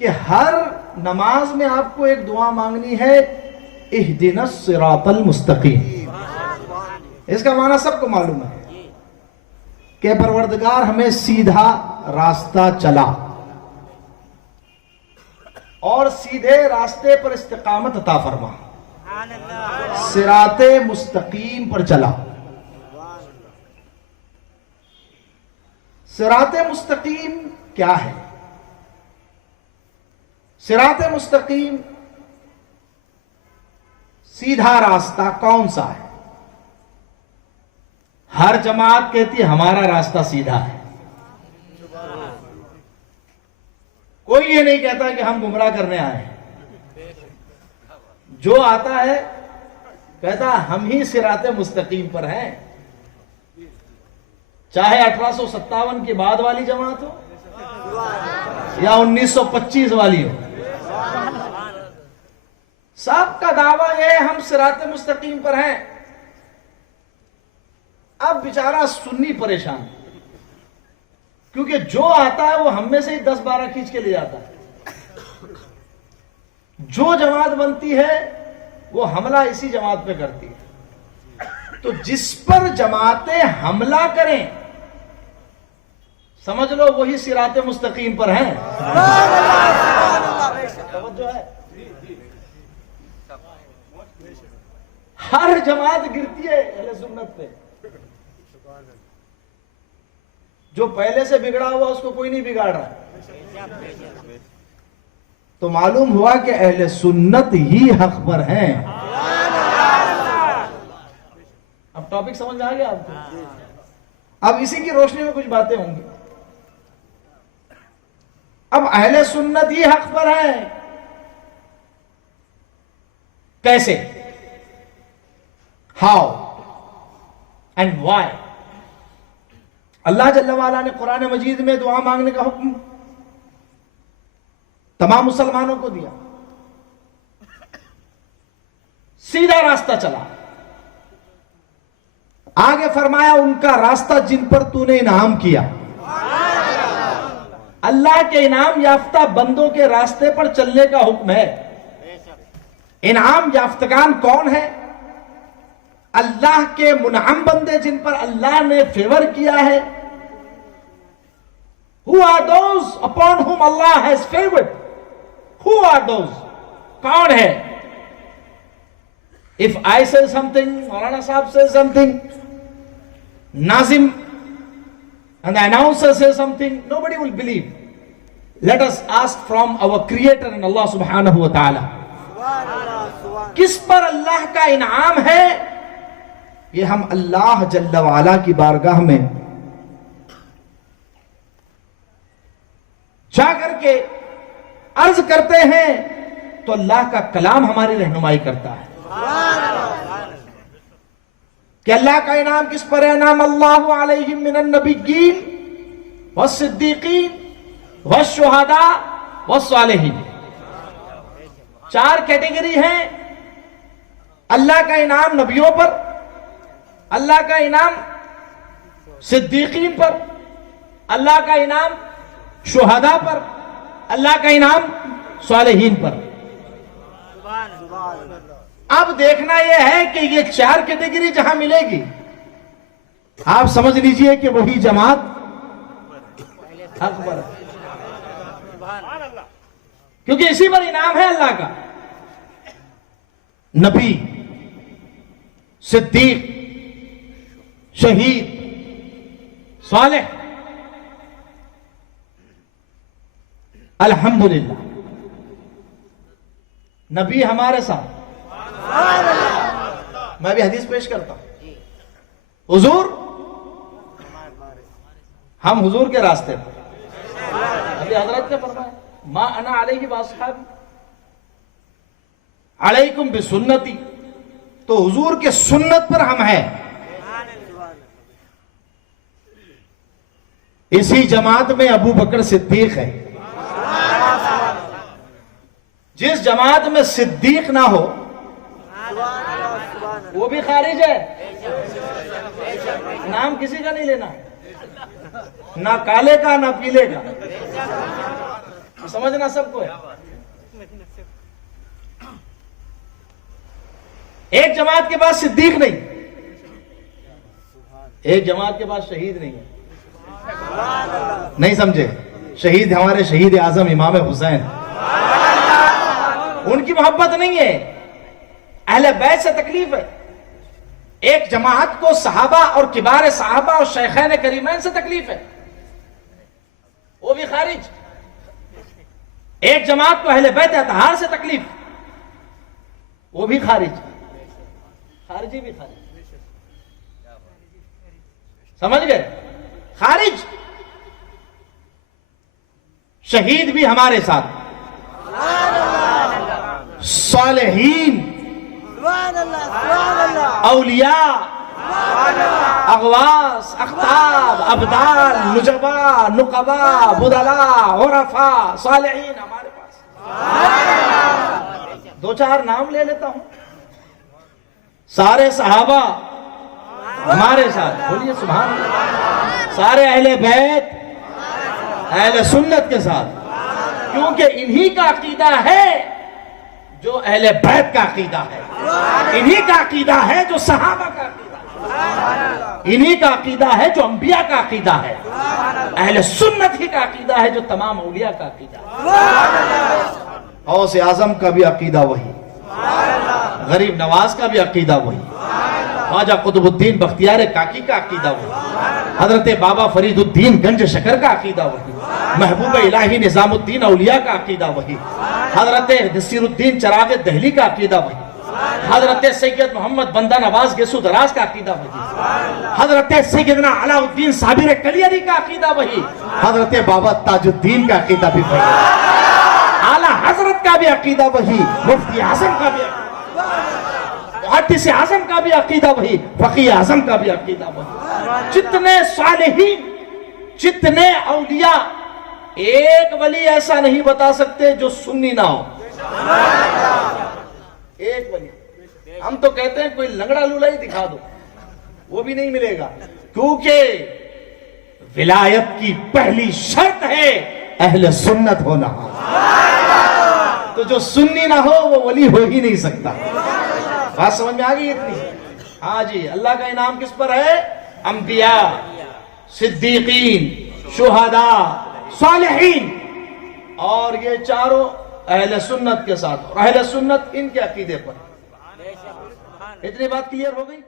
कि हर नमाज में आपको एक दुआ मांगनी है, इहदिनस सिरातल मुस्तकीम। इसका माना सबको मालूम है कि परवरदिगार हमें सीधा रास्ता चला और सीधे रास्ते पर इस्तिकामत अता फरमा, सिराते मुस्तकीम पर चला। सिराते मुस्तकीम क्या है? सिराते मुस्तकीम सीधा रास्ता कौन सा है? हर जमात कहती है हमारा रास्ता सीधा है। कोई ये नहीं कहता कि हम गुमराह करने आए हैं। जो आता है कहता हम ही सिराते मुस्तकीम पर हैं, चाहे 1857 के बाद वाली जमात हो या 1925 वाली हो, सबका दावा यह हम सिराते मुस्तकीम पर हैं। अब बेचारा सुन्नी परेशान, क्योंकि जो आता है वो हम में से ही 10-12 खींच के ले जाता है। जो जमात बनती है वो हमला इसी जमात पे करती है। तो जिस पर जमातें हमला करें समझ लो वही सिराते मुस्तकीम पर हैं। जो है हर जमात गिरती है अहले सुन्नत पे। जो पहले से बिगड़ा हुआ उसको कोई नहीं बिगाड़ रहा। तो मालूम हुआ कि अहले सुन्नत ही हक पर हैं। अब टॉपिक समझ में आ गया आपको? अब इसी की रोशनी में कुछ बातें होंगी। अब अहले सुन्नत ही हक पर है, कैसे, हाउ एंड व्हाई? अल्लाह जल्ल वाला ने कुरान मजीद में दुआ मांगने का हुक्म तमाम मुसलमानों को दिया। सीधा रास्ता चला, आगे फरमाया उनका रास्ता जिन पर तूने इनाम किया। अल्लाह के इनाम याफ्ता बंदों के रास्ते पर चलने का हुक्म है। इनाम याफ्तगान कौन है? अल्लाह के मुनअम बंदे जिन पर अल्लाह ने फेवर किया है। Who are those upon whom Allah has favored? Who are those? कौन है? If I say something, Maulana Sahab says something, Nazim and the announcer says something, nobody will believe. Let us ask from our Creator and Allah Subhanahu wa Ta'ala. किस पर अल्लाह का इनाम है, ये हम अल्लाह जल्ल वाला की बारगाह में जा करके अर्ज करते हैं तो अल्लाह का कलाम हमारी रहनुमाई करता है कि अल्लाह का इनाम किस पर है। नाम अल्लाहु अलैहिम मिनन नबिय्यीन वस्सिद्दीकीन वश्शुहदा वस्सालिहीन। 4 कैटेगरी हैं। अल्लाह का इनाम नबियों पर, अल्लाह का इनाम सिद्दीकीन पर, अल्लाह का इनाम शुहदा पर, अल्लाह का इनाम सालिहीन पर। अब देखना यह है कि ये 4 कैटेगरी जहां मिलेगी आप समझ लीजिए कि वही जमात हक पर, क्योंकि इसी पर इनाम है अल्लाह का। नबी, सिद्दीक, शहीद, सालेह, अल्हम्दुलिल्लाह नबी हमारे साथ। मैं भी हदीस पेश करता हूं, हुजूर, हम हुजूर के रास्ते पर। अभी हजरत ने फरमाया मा अना अलैहि व अस्हाबी अलैकुम बिसुन्नती, तो हुजूर के सुन्नत पर हम हैं। इसी जमात में अबू बकर सिद्दीक है। जिस जमात में सिद्दीक ना हो वो भी खारिज है। नाम किसी का नहीं लेना, ना काले का ना पीले का। समझना सबको है। एक जमात के पास सिद्दीक नहीं, एक जमात के पास शहीद नहीं है। नहीं समझे? शहीद हमारे शहीद आजम इमाम हुसैन, उनकी मोहब्बत नहीं है, अहले बैत से तकलीफ है। एक जमात को सहाबा और किबार सहाबा और शेखैन करीमैन से तकलीफ है, वो भी खारिज। एक जमात को अहले बैत अतहार से तकलीफ, वो भी खारिज, खारिजी भी खारिज। समझ गए? खारिज। शहीद भी हमारे साथ, सालेहीन, औलिया, अगवास, अख्ताब, अब्दाल, नुजबा, नुकबा, बुदला, उरफा, सालेहीन हमारे पास। दो चार नाम ले लेता हूं। सारे सहाबा हमारे साथ, बोलिए सुभान अल्लाह। सारे अहले बैत अहले सुन्नत के साथ, क्योंकि इन्हीं का अकीदा है जो अहले बैत का अकीदा है, इन्हीं का अकीदा है जो सहाबा का अकीदा है, इन्हीं का अकीदा है जो अंबिया का अकीदा है। अहले सुन्नत ही का अकीदा है जो तमाम औलिया का अकीदा है। औस आजम का भी अकीदा वही, गरीब नवाज का भी अकीदा वही, ख्वाजा कुतुबुद्दीन बख्तियार काकी का अकीदा वही, हजरत बाबा फरीदुद्दीन गंज शकर का अकीदा वही, महबूब इलाही निजामुद्दीन औलिया का अकीदा वही, हजरत नसीरुद्दीन चराग दहली का अकीदा वही, हजरत सैयद मोहम्मद बंदा नवाज गेसु दराज का अकीदा वही, हजरत सैयदना अलाउद्दीन साबिर कलियरी का अकीदा वही, हजरत बाबा ताजुद्दीन का अकीदा भी वही, आला हजरत का भी अकीदा वही, मुफ्ती आजम का भी, मुहद्दिस आजम का भी अकीदा वही, फकीह आजम का भी अकीदा वही। जितने सालेहीन, जितने औलिया, एक वली ऐसा नहीं बता सकते जो सुन्नी ना हो। एक वली। हम तो कहते हैं कोई लंगड़ा लूला ही दिखा दो, वो भी नहीं मिलेगा, क्योंकि विलायत की पहली शर्त है अहले सुन्नत होना। तो जो सुन्नी ना हो वो वली हो ही नहीं सकता। बात समझ में आ गई इतनी? हाँ जी। अल्लाह का इनाम किस पर है? अंबिया, सिद्दीकीन, शुहदा, सालिहीन, और ये चारों अहले सुन्नत के साथ, और अहले सुन्नत इनके अकीदे पर। इतनी बात क्लियर हो गई?